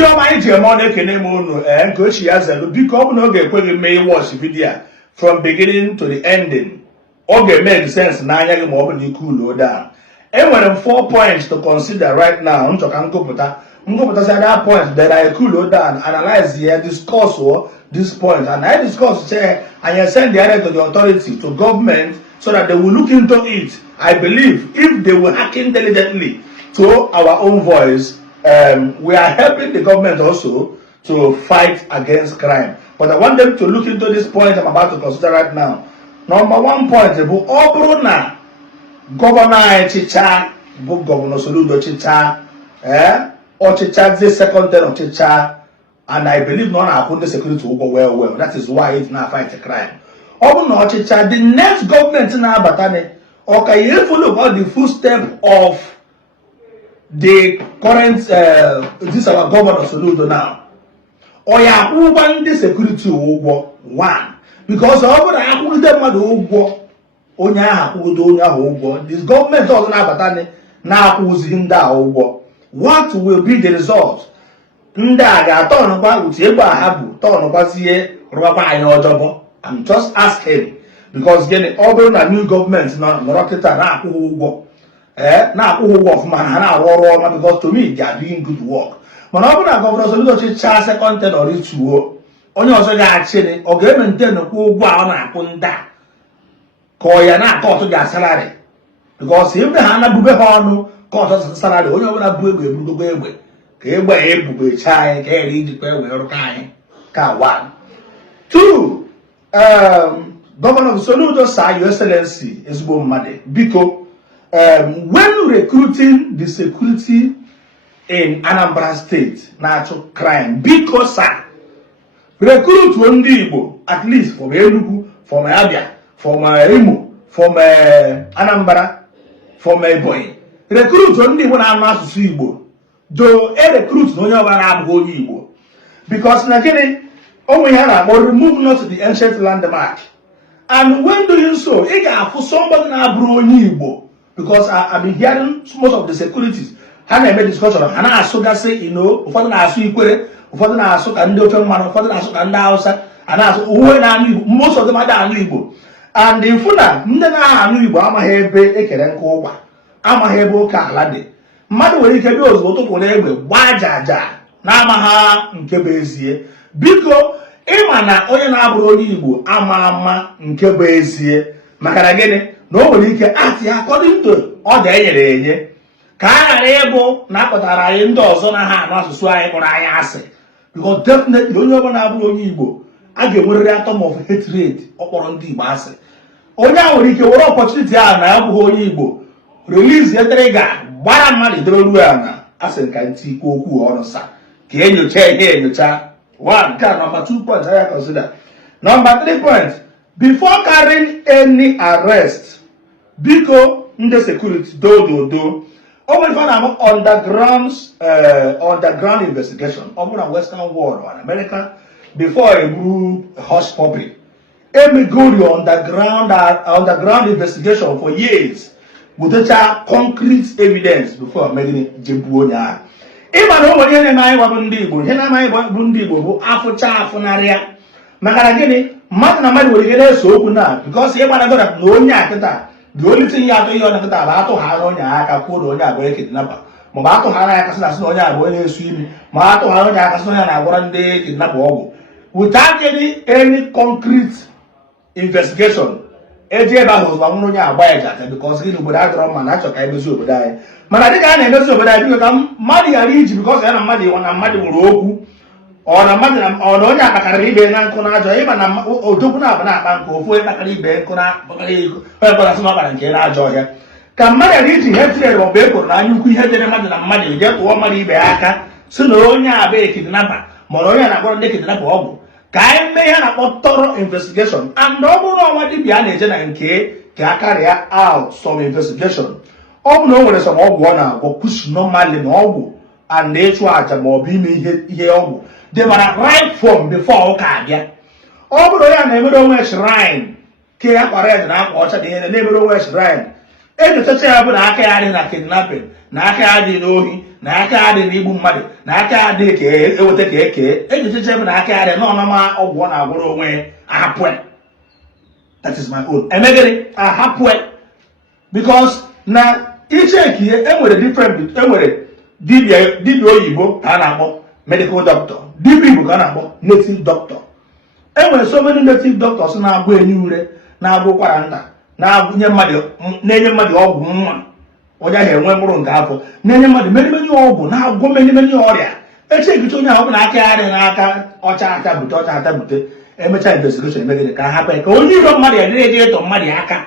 ndị ọma anyị ji eme ọ na-ekene m unu nke ochie ya zelu biko ọ bụ na ọ ga-ekweghị mme watch video from beginning to the ending ọ ga-eme sense n'anya gị ma ọ bụ na ike ụlọ down. Enwere m 4 points to consider right now. Nchọka ngụpụtasị that point that I cool down, analyze here, discuss this point, and I discuss and send the area to the authority, to government, so that they will look into it. I believe if they will hack intelligently to our own voice, we are helping the government also to fight against crime. But I want them to look into this point I'm about to consider right now. Number 1 point, bụ ọ bụrụ na gọvanọ anyị chịcha bụ gọvanọ Soludo chịcha ọchịcha the second term ọchịcha, and I believe na ọ na-akwụ ndị security ụgwọ well. That is why it's not fight crime. Ọ bụ na ọchịcha the next government na-abata ọ ka ya follow all the footstep of the current this our governor Soludo now. Ọ ya akwụgwa ndị security ụgwọ one, because ọ bụrụ na akwụgide mmadụ ụgwọ onye ahụ akwụgide onye ahụ ụgwọ, this government ọzọ na-abata na-akwụzighị ndị ahụ ụgwọ, what will be the result? Ndị a ga-atọnụkwa utu egbe ha bụ tọnụkwazie rụwakwa anyị ọjọbọ? I'm just asking, because gịnị ọ bụrụ na new government nọrọ kịta na-akwụghị ụgwọ na-akwụghị ụgwọ ọfụma na ha na-arụ ọrụ ọma, because to me they are doing good work. Mana ọ bụrụ na gọvanọ Soludo chịchaa second term ọrịtuo, onye ọzọ ga-achịrị ọ ga-emente nukwu ụgwọ a ọ na-akwụ ndị a ka ọ ya na-akọ ọtụ ga salary, because ebe ha na-abube ha ọnụ ka ọtụ salary, onye ọbụla bụ egbe ebugogo egbe ka egbe ya ebubecha anyị ka ere ijikwa ewe rụka anyị ka 1. 2, Governor Soludo Sir, Your Excellency, ezigbo mmadụ biko, when recruiting the security in Anambra State na-achụ crime, biko sir, recruit ndị Igbo, at least from Enugu, from Abia, from Imo, from Anambra, from Ebonyi. Recruit ndị Igbo na-anụ asụsụ Igbo, do recruit na onye ọbụla na-abụghị onye Igbo, because na gịnị onwe ya na-akpọ remove not the ancient landmark. And when doing so, ị ga-afụ somebody na-abụrụ onye Igbo, because I've been hearing most of the securities ha na-eme discussion, ha na-asụgasị ụfọdụ na-asụ Ikwere, ụfọdụ na-asụ ka ndị ofe mmanụ, ụfọdụ na-asụ ka ndị Hausa, a na-asụ uwe na-anụ Igbo, most of them ada anụ Igbo. And ifu na ndị na-aha anụ Igbo amaghị ebe ekere nkụ ụkwa, amaghị ebe ụka ala dị. Mmadụ nwere ike dị ozugbo tụpụrụ egbe gbaa jaja na-amaha nke bụ ezie. Biko ịma na onye na-abụrụ onye Igbo ama nke bụ ezie, maka na gịnị na o nwere ike atị according to ọ dị enyere enye, ka a ghara ịbụ na akpọtara anyị ndị ọzọ na ha anụ asụsụ anyị kpọrọ anyị asị. Because definitely onye ọbụla na-abụrụ onye Igbo a ga-enwerịrị atom of hatred ọ kpọrọ ndị Igbo asị. Onye a nwere ike were opportunity a na ya bụghị onye Igbo release eterega gbara mmadụ ideberu ya na asị nka ntị ikwu okwu ọrụ sa ka enyocha ihe enyocha. 1. Number 2 points I consider. Number 3 points, before carrying any arrest, biko ndị security do always find an underground investigation. Over the Western world or America, before a group hush puppy, go the underground investigation for years with concrete evidence before making Jpac. Ịma na onwe ihe na-eme bụ ndị Igbo, ihe na-eme bụ ndị Igbo bụ afụcha afụnarịa. Maka na gịnị mmadụ na mmadụ nwere ike na-eso okwu na, because ihe gbara gọda na onye akịta dị olitin ya atụ ihe onye akịta bụ atụghara onye aka kwuo na onye abụ kidnapa, ma ọ bụ atụghara ya kasị na asị na onye abụ onye na-esu imi, ma atụghara onye aka sị na onye na-agwara ndị kidnapa ọgwụ without any concrete investigation. Eji ebe ahụ ụzọ nwụrụ onye agba ya jata, because gị na obodo adọrọ mma na achọ ka emezi obodo anyị. Mana dịka a na-emezi obodo anyị, biko ka mmadụ ghara iji because ya na mmadụ ịwa na mmadụ nwere okwu ọ na onye akpakarịrị ibe na nkụ na ajọ, ịma na odogwu na-aba na-akpa nke ofu onye kpakara ibe nkụ na akpakara ego onye kpọrasị na ọkpara nke na ajọ ọhịa. Ka mmadụ ghara iji ihe tinyere maọbụ ekworo na anya ukwu ihe dere mmadụ na mmadụ eje tụọ mmadụ ibe ya aka si na onye abụ ekidnapa ma onye na-akpọrọ ndị kidnapa ọgwụ. Ka anyị mee ihe na-akpọ thorough investigation, and ọ bụrụ na ọnwa dibịa a na-eje na nke ka a karịa out some investigation. Ọ bụ na o nwere some ọgwụ ọ na-agwọ push normally na ọgwụ and ịchụ aja ma ọ bụ ime ihe ọgwụ they were right from before ụka abịa. Ọ bụrụ ya na-emere onwe shrine ke ya kpara ya na akwa ọcha dị ihe na-emere onwe shrine, ejochacha ya bụ na aka ya adịghị na kidnapping, na aka ya adịghị n'ohi, na aka ya adịghị n'igbu mmadụ, na aka ya adịghị ka eweta ka eke. Ejochacha bụ na aka ya adịghị n'ọnọma ọgwụ ọ na-agwụrụ onwe ahapụ. That is my own. Emegere ahapụ. Because na icheki enwere different, enwere dibia oyibo ka a na-akpọ medical doctor, dibia Igbo ka a na-akpọ native doctor. Enwere so many native doctors na-agwọ enyi ure, na-agwọ ụkwara nta, na-enye mmadụ ọgwụ nwa onye ahụ enwe mkpụrụ nke afọ, na-enye mmadụ many ọgwụ, na-agwọ many ọrịa. Echekicha onye ahụ bụ na aka ya adịghị n'aka ọcha ata bute, emechaa investigation emegide ka ha hapụ ka onye iro mmadụ ya dịrị eji ịtọ mmadụ aka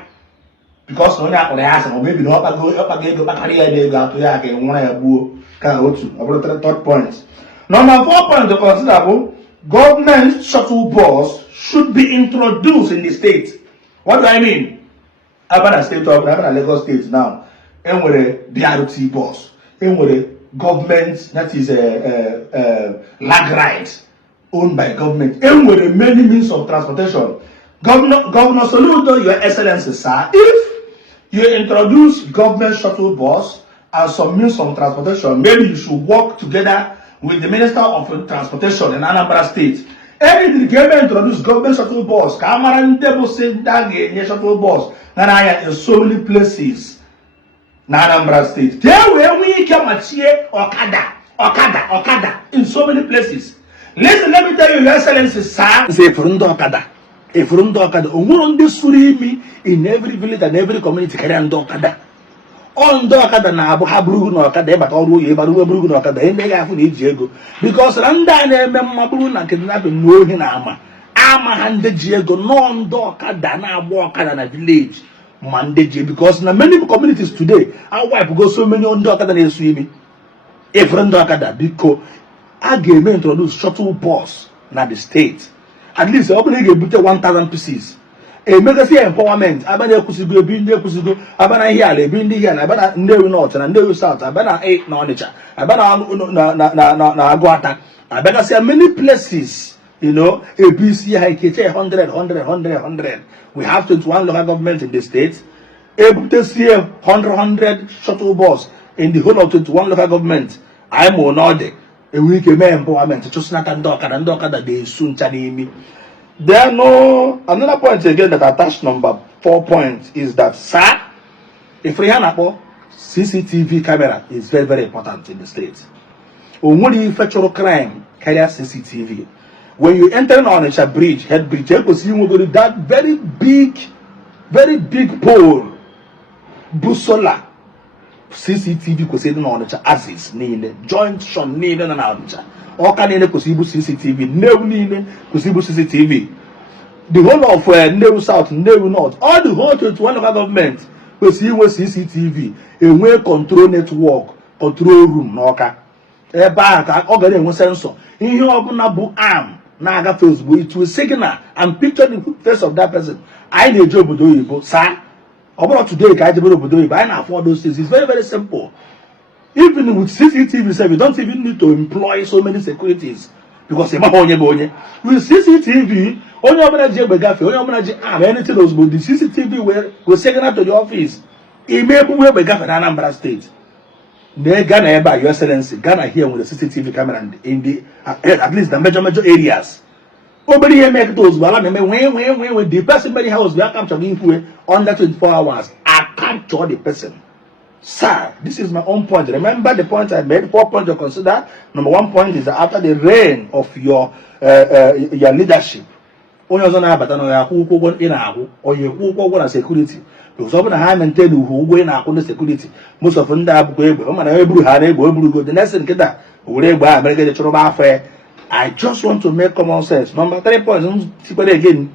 because onye akpọrọ ya asị ma ọ bụ ebi na ọkpago ego kpakarị ya ego atụ ya aka nwụra ya gbuo ka otu. Ọ bụrụ third point. Number 4 point to consider bụ government shuttle bus should be introduced in the state. What do I mean? Abana state of Abana Lagos state now, enwere BRT bus, enwere government, that is lag ride owned by government, enwere many means of transportation. Governor Soludo, Your Excellency, sir, if you introduce government shuttle bus as some means of transportation, maybe you should work together with the Minister of Transportation in Anambra State. Any government introduce government shuttle bus, Kamarantebo said that shuttle bus, Nanaya in so many places in Anambra State. There where we come at here, Okada, in so many places. Listen, let me tell you, Your Excellency, sir. Say Furundo Okada. If Furundo Okada, Umurundi Surimi in every village and every community carry Okada. On the Okada na Abu Habru no Okada, but all we ever do no Okada, and they have to need Diego. Because Randa and Mabu and kidnapping no Hinama. Ama hande Diego, non do Okada na Okada na village. Mande because na many communities today, our wife go so many on the Okada and swimming. If Furundo Okada, because I gave me introduce shuttle bus na the state. At least open a 1,000 pieces. A legacy empowerment. Abana Kusigo, Binde Kusigo, Abana Hiale, Bindi Yan, Abana Neru North and Neru South, Abana 8 Nornicha, Abana Aguata. Abana see many places, you know, ABC, HK, 100. We have 21 local governments in the state. Able to see 100 shuttle bus in the whole of 21 local governments. I'm on all day. A week empowerment, just not and Doka that they soon me. There no another point again that attached number 4 points is that, sir, if we have CCTV camera is very important in the state. Only federal crime carry CCTV. When you enter on a bridge, head bridge, you will see that very big pole, busola. CCTV ko say no on the axis ni junction ni na na oncha o ka ni ko sibu CCTV newu ni ko sibu CCTV the whole of Newu South, Newu North, all the whole 21 local government ko si we CCTV enwe control network control room na oka e ba ka o ga enwe sensor ihe obuna bu arm na aga Facebook it will signal and picture the face of that person. I na eje obodo oyibo sir. About today, I afford those things. It's very simple. Even with CCTV, you don't even need to employ so many securities because with CCTV, anything else, but the CCTV will send out to the office. It may be where we got Anambra State. Ghana, by Your Excellency, Ghana here with the CCTV camera in the at least the major areas. Nobody here make those when the person by the house we are capturing under 24 hours. I capture the person. Sir, this is my own point. Remember the point I made, 4 points to consider. Number 1 point is that after the reign of your leadership, onye ọzọ na-abata na ya akwụ ụgwọ ị na-akwụ onye kwụ ụgwọ na security because ọ bụ na ha maintain ụgwọ ị na-akwụ na security most of ndị abụkwa egbe ọ mana eburu ha na egbe eburu go the next nkịta were egbe a mere gị chọrọ afọ. I just want to make common sense. Number 3 points again.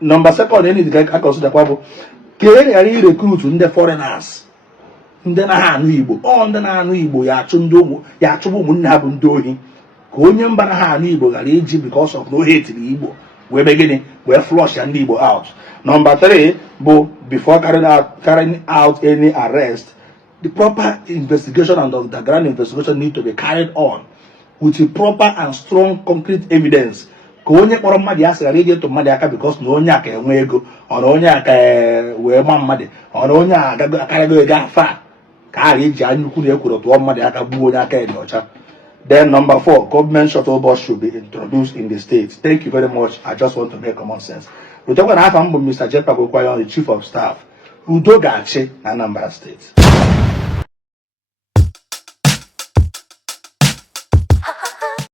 Number 2 any I consider kwabo ke yari recruit ndị foreigners ndị na ha anụ Igbo ọ ndị na anụ Igbo ya achụ ndị ụmụ ya achụbụ ụmụnne ha bụ ndị ohi ka onye mba na ha anụ Igbo gara eji because of no hate the Igbo we begin we flush and Igbo out. Number 3 bụ before carrying out any arrest, the proper investigation and underground investigation need to be carried on with a proper and strong concrete evidence ka onye kpọrọ mmadụ ya sịghara ije ntụ mmadụ aka bikos na onye a ka enwe ego ọ na onye a ka wee gba mmadụ ọ na onye a akarịgo ego afa ka a ga-eji anya ukwu na ekwuru tụọ mmadụ aka gbuo onye aka ya dị ọcha. Then number 4, government shuttle bus should be introduced in the state. Thank you very much. I just want to make common sense. We're talking about Mr. Jpac, the chief of staff. Udo ga-achị na Anambra State.